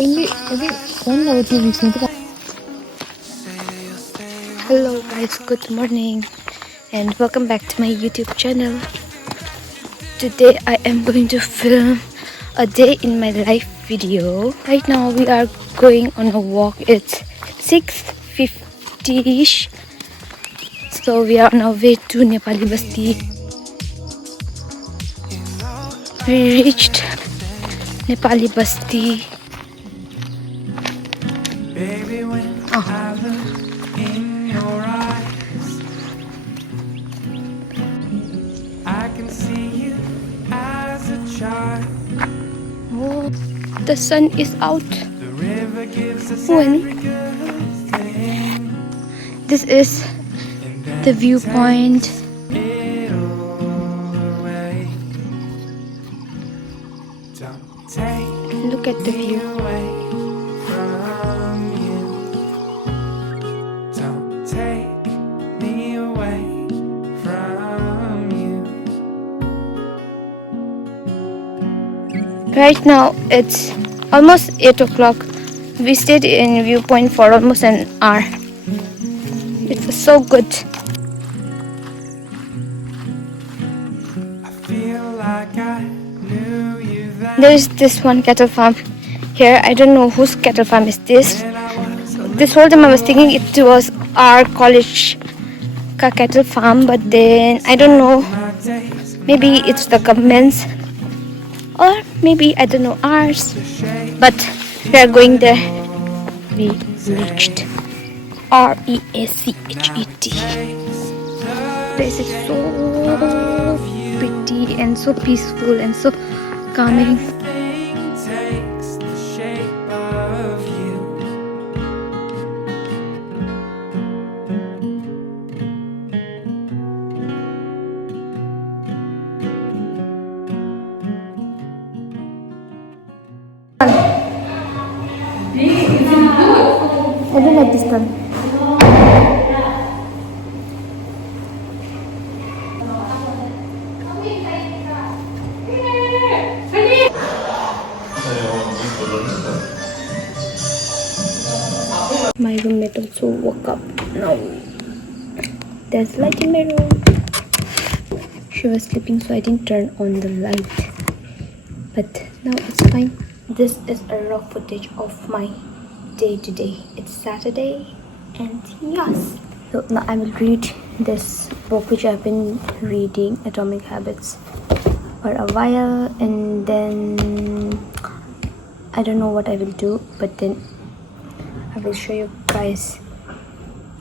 Hello guys, good morning and welcome back to my YouTube channel. Today I am going to film a day in my life video. Right now we are going on a walk. It's 6:50ish. So we are on our way to Nepali Basti. We reached Nepali Basti. Baby, when I look in your eyes, I can see you as a child. Oh, the sun is out. The river gives us When every good thing, this is and then the viewpoint. it all away. Don't take Look at the me view. away from you. Don't take me away from you. Right now it's almost 8 o'clock. We stayed in viewpoint for almost an hour. It's so good. I feel like I knew you then. There's this one cattle farm here. I don't know whose cattle farm is this. And I was This whole time I was thinking it was our college cattle farm, but then I don't know. my days Maybe it's the government's, or maybe I don't know ours. But we are going there. We reached REACHET. This is so pretty and so peaceful and so calming. everything takes the shape of you. I don't like this one. My roommate also woke up now. There's light in my room. She was sleeping, so I didn't turn on the light. But now it's fine. This is a raw footage of my day today. It's Saturday, and yes. So now I will read this book which I've been reading, Atomic Habits, for a while, and then I don't know what I will do, but then I will show you guys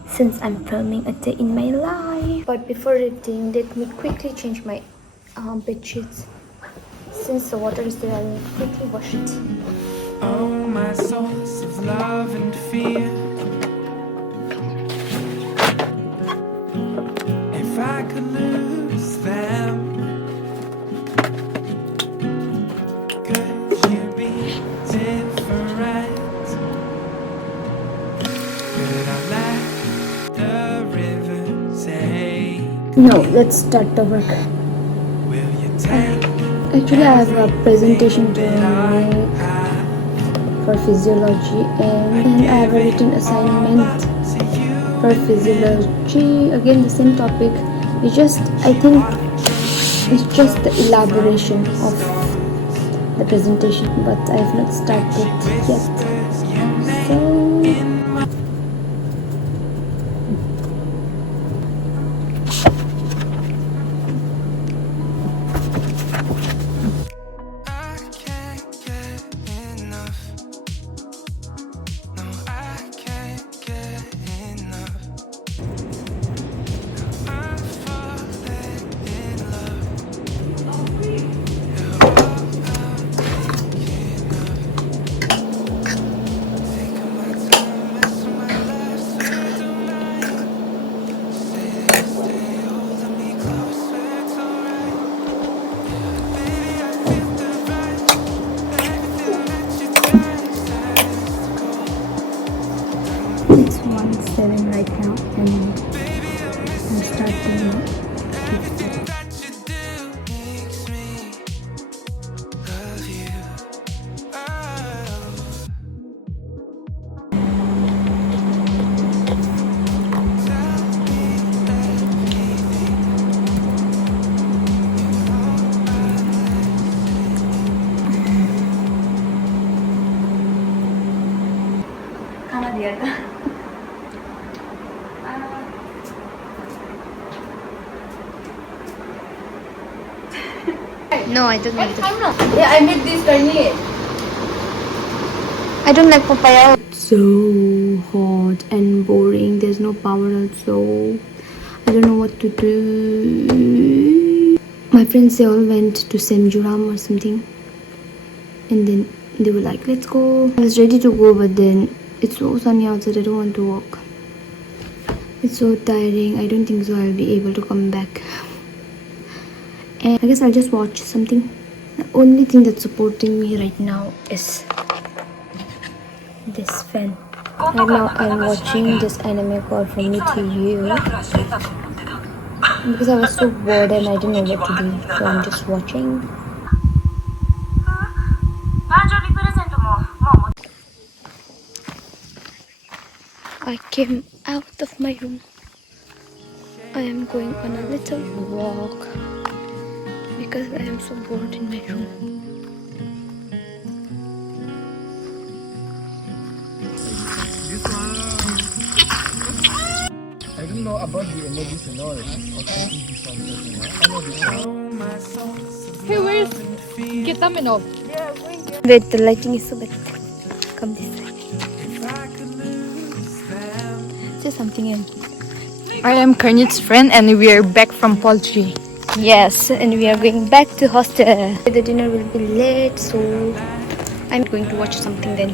since I'm filming a day in my life. But before reading, let me quickly change my bed sheets. Since the water is there, I will quickly wash it. Oh, my source of love and fear. If I could lose them, could you be different? Could I let the river take? No, let's start the work. Will you take Actually, I have a presentation to I make have for physiology, and I have a written assignment to you? for physiology. Again, the same topic. It's just, I think, it's just the elaboration of the presentation, but I have not started yet. So I can't get enough. No, I can't get enough. I'm falling in love. You're all I'm thinking of. Taking my time, messing my life through the night. Stay holding me close, it's alright. Baby, I feel the vibe. Everything that you tried says go. it's 1:07 right now, and I'm starting now. Everything that you do makes me love you. Oh, दिया था. No, I don't like that. Yeah, I made this curry. I don't like papaya. So hot and boring. There's no power also. I don't know what to do. My friends, they all went to Semjuram or something. And then they were like, let's go. I was ready to go, but then it's so sunny outside. I don't want to walk. It's so tiring. I don't think so I'll be able to come back. And I guess I'll just watch something. The only thing that's supporting me right now is this fan. Right now I'm watching this anime called From Me to You because I was so bored and I didn't know what to do, so I'm just watching. I came out of my room. I am going on a little walk because I am so bored in my room. I don't know about the emojis and all. Hey, where's Getaminov? Wait, the lighting is so bad. Come this way. Say something else. I am Karnit's friend and we are back from Poultry. Yes, and we are going back to hostel. The dinner will be late, so I'm going to watch something then.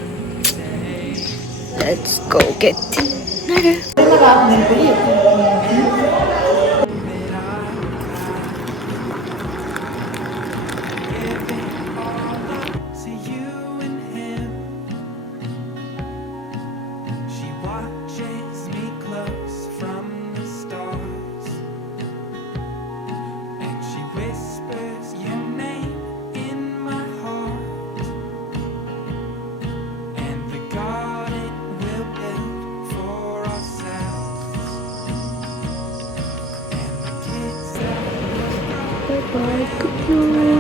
Let's go get dinner. To you and him, she watches me close from the stars, and she whispers your name in my heart, and the garden we'll build for ourselves, and the kids that Bye bye. Good night.